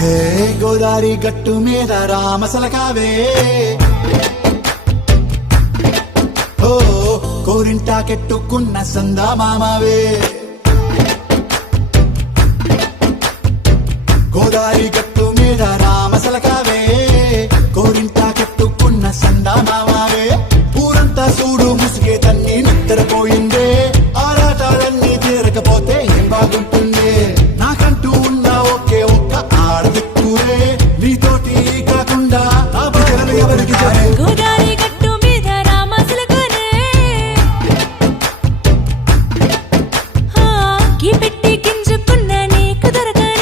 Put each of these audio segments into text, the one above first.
హే గోదారి గట్టు మీద రామసలకావే ఓ కోరింటాకెట్టుకున్న సందా మామావే గోదారి గట్టు మీద రామసలకావే కోరింటాకెట్టుకున్న సందా మామావే ఊరంతా చూడు ముసిగే తన్ని నిద్రపోయిందే ఆరాటాలన్నీ తీరకపోతే ఏం బాగుంటుంది నాకంటూ ఉన్న ఒకే ఒక్క ఆడదిక్కురే నీతోటి కాకుండా ఆ బజలు ఎవరికి గోదారి గట్టు మీద రామసలకానే గీ పెట్టి గింజుకున్న నీకు దొరకనే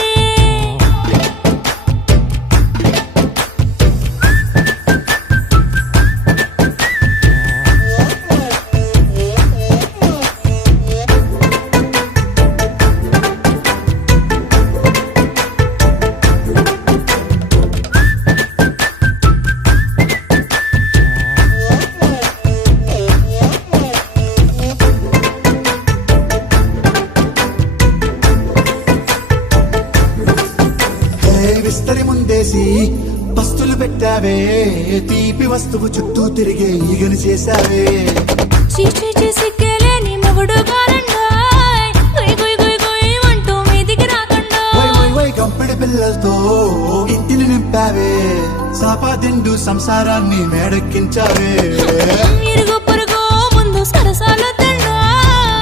విస్తరి ముందేసి పస్తులు పెట్టావే తీపి వస్తువు చుట్టూ తిరిగే ఈగను చేశావే చీచీ చేసి కేలేని మొగుడు కాలండాయ్ గుయ్ గుయ్ గుయ్ గుయ్ అంటూ మీదికి రాకుండా వై వై వై గంపెడి పిల్లలతో ఇంటిని నింపావే సాపాదిండు సంసారాన్ని మేడెక్కించావే ఇరుగు పొరుగు ముందు సరసాలు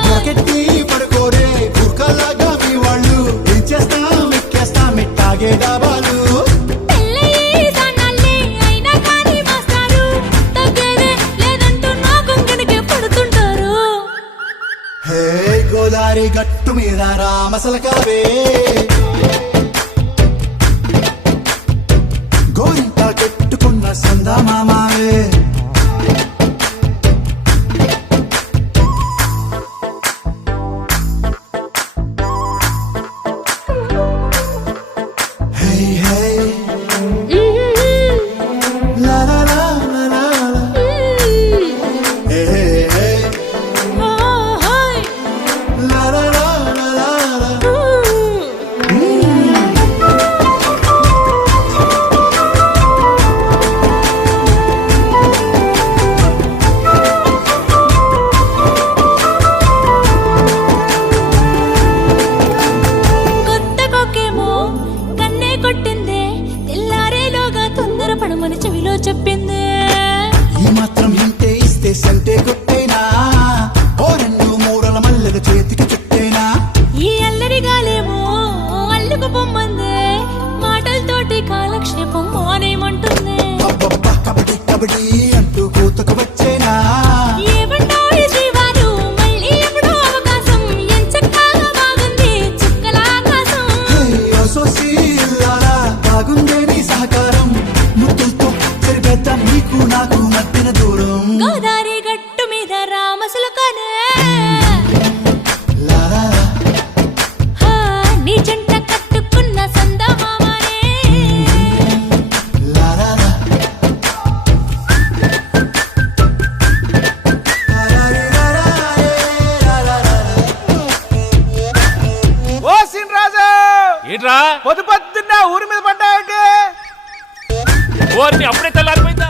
మొదకెట్టి పడుకోరే కుక్కలాగా మీ వాళ్ళు ఏం చేస్తాం ఎక్కేస్తాం ఎట్టాగే డాబాలు హే గోదారి గట్టు మీద రామసలకావే గోరింట కెట్టుకున్న సందా మామావే హే హే లా లా లా లా లా లా. హే హే హే లా లా లా లా లా లా. కొత్త కొక్కేమో కన్నే కొట్టిందే తెల్లారేలోగా తొందర పడమని చెవిలో చెప్పిందే ఈ మాత్రం ఇంటే ఇస్తే సంటే కొట్టేనా ఓ రెండు మూరల మల్లెల చేతికి చుట్టేనా ఈ అల్లరి గాలేమో అల్లుకు పొమ్మందే మాటలతోటి కాలక్షేపం మానేమంటుంది అబ్బబ్బా కబడ్డీ కబడ్డీ అంటూ కూతకు వచ్చేనా ఏమంటావు శ్రీవారు మళ్ళీ ఎప్పుడో అవకాశం ఎంచక్కా బాగుంది చుక్కల ఆకాశం హే సోసి ఇల్లారా బాగుందే నీ సహకారం ముద్దులతో సరిపెద్దాం నీకు నాకు మధ్యన దూరం గోదారి గట్టు మీద రామసలకానే లా లా లా. నీ జంట కట్టుకున్న సందమామనే లా లా లా. ఓ సీన్ రాజు ఏంట్రా పొద్దున్న ఊరి మీద పడ్డాయంటే ఓర్ని అప్పుడే తెల్లారిపోయిందా